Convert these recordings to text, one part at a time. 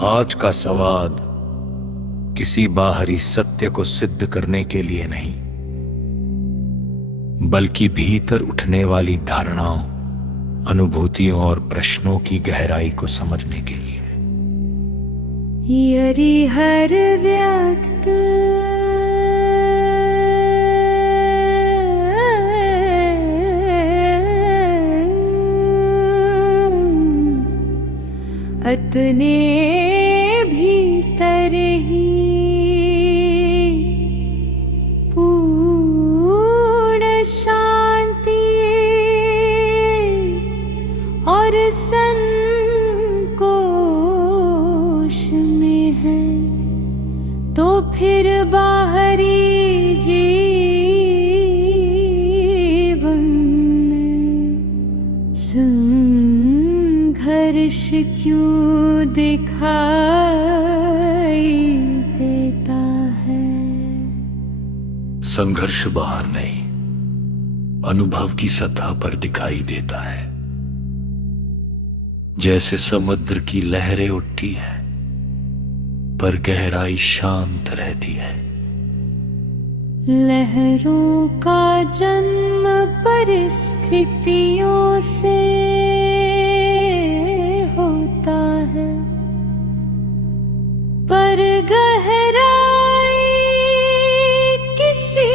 आज का संवाद किसी बाहरी सत्य को सिद्ध करने के लिए नहीं, बल्कि भीतर उठने वाली धारणाओं, अनुभूतियों और प्रश्नों की गहराई को समझने के लिए। यदि हर व्यक्ति अपने भीतर ही पूर्ण शांति और संकोच में है, तो फिर बाहरी जीवन में संघर्ष क्यों दिखाई देता है? संघर्ष बाहर नहीं, अनुभव की सतह पर दिखाई देता है। जैसे समुद्र की लहरें उठती हैं, पर गहराई शांत रहती है। लहरों का जन्म परिस्थितियों से होता है, पर गहराई किसी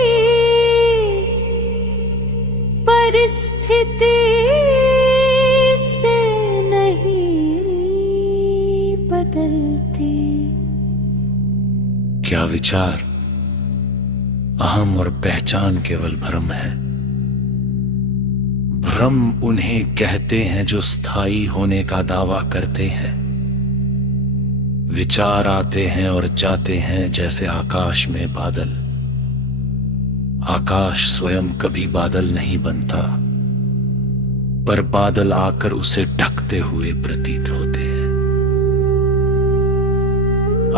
परिस्थिति से नहीं बदलती। क्या विचार, अहम और पहचान केवल भ्रम है? भ्रम उन्हें कहते हैं जो स्थायी होने का दावा करते हैं। विचार आते हैं और जाते हैं जैसे आकाश में बादल। आकाश स्वयं कभी बादल नहीं बनता, पर बादल आकर उसे ढकते हुए प्रतीत होते हैं।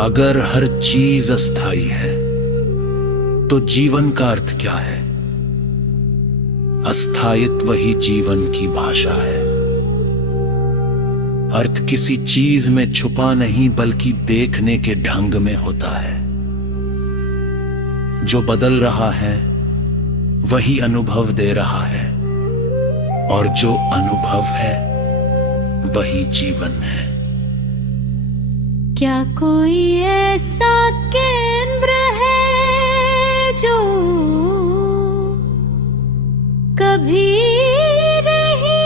अगर हर चीज अस्थायी है, तो जीवन का अर्थ क्या है? अस्थायित्व ही जीवन की भाषा है। अर्थ किसी चीज में छुपा नहीं, बल्कि देखने के ढंग में होता है। जो बदल रहा है वही अनुभव दे रहा है, और जो अनुभव है वही जीवन है। क्या कोई ऐसा केंद्र है जो कभी नहीं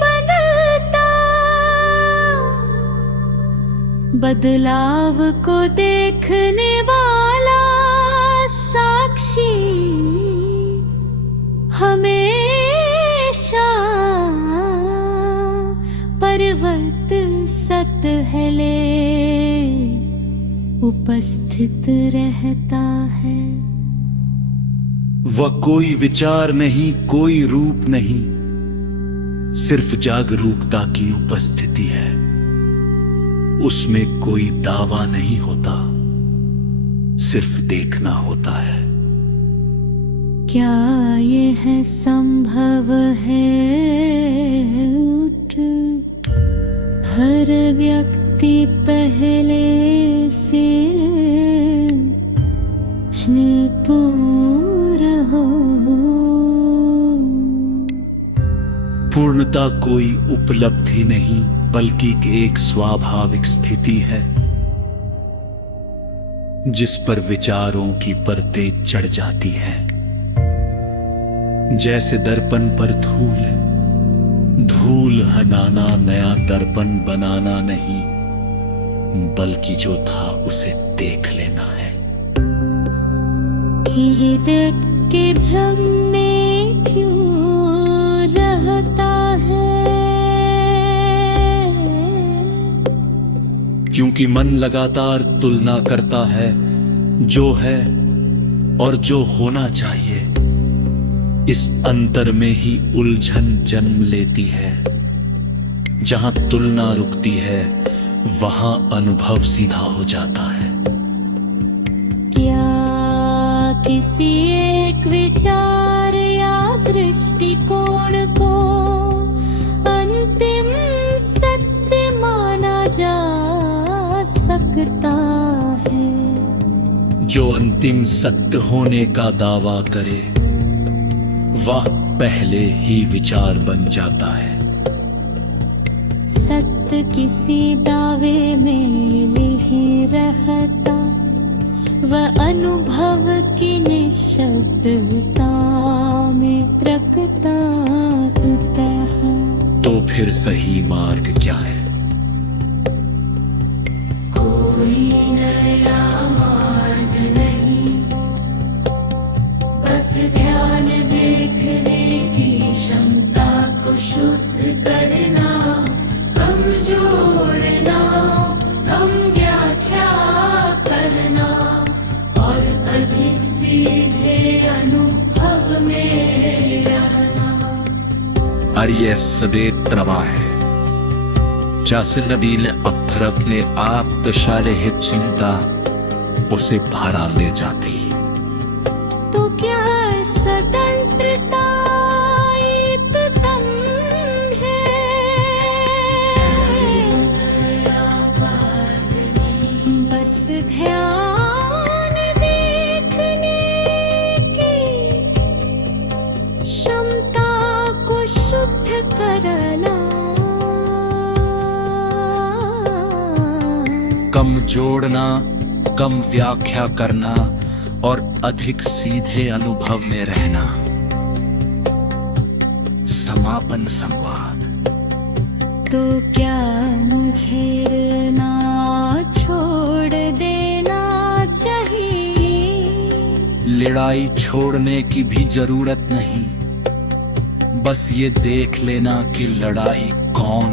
बदलता? बदलाव को देखने वाला साक्षी हमेशा पर्वत सतहले उपस्थित रहता है। वह कोई विचार नहीं, कोई रूप नहीं, सिर्फ जागरूकता की उपस्थिति है। उसमें कोई दावा नहीं होता, सिर्फ देखना होता है। क्या ये है संभव है? हर व्यक्ति पहले से पूर्ण हो। पूर्णता कोई उपलब्धि नहीं, बल्कि एक स्वाभाविक स्थिति है, जिस पर विचारों की परतें चढ़ जाती हैं। जैसे दर्पण पर धूल, धूल हटाना नया दर्पण बनाना नहीं, बल्कि जो था उसे देख लेना है। हृदय के भ्रम में क्यों रहता है? क्योंकि मन लगातार तुलना करता है जो है और जो होना चाहिए। इस अंतर में ही उलझन जन्म लेती है। जहां तुलना रुकती है, वहां अनुभव सीधा हो जाता है। क्या किसी एक विचार या दृष्टिकोण को अंतिम सत्य माना जाए? लगता है। जो अंतिम सत्य होने का दावा करे वह पहले ही विचार बन जाता है। सत्य किसी दावे में नहीं रहता, वह अनुभव की निःशब्दता में प्रकट होता है। तो फिर सही मार्ग क्या है? कोई नया मार्ग नहीं, बस ध्यान देखने की क्षमता को शुद्ध करना, कम जोड़ना, कम व्याख्या करना और अधिक सीधे अनुभव में रहना। और यह सदैव प्रवाह है। जैसे नदी ने अक्सर अपने आप दशाले हित चिंता उसे भारा ले जाती। तो क्या स्वतंत्रता इतम है? बस ध्यान देखने की क्षमता को शुद्ध करना, कम जोड़ना, कम व्याख्या करना और अधिक सीधे अनुभव में रहना। समापन संवाद। तो क्या मुझे ना छोड़ देना चाहिए? लड़ाई छोड़ने की भी जरूरत नहीं, बस ये देख लेना कि लड़ाई कौन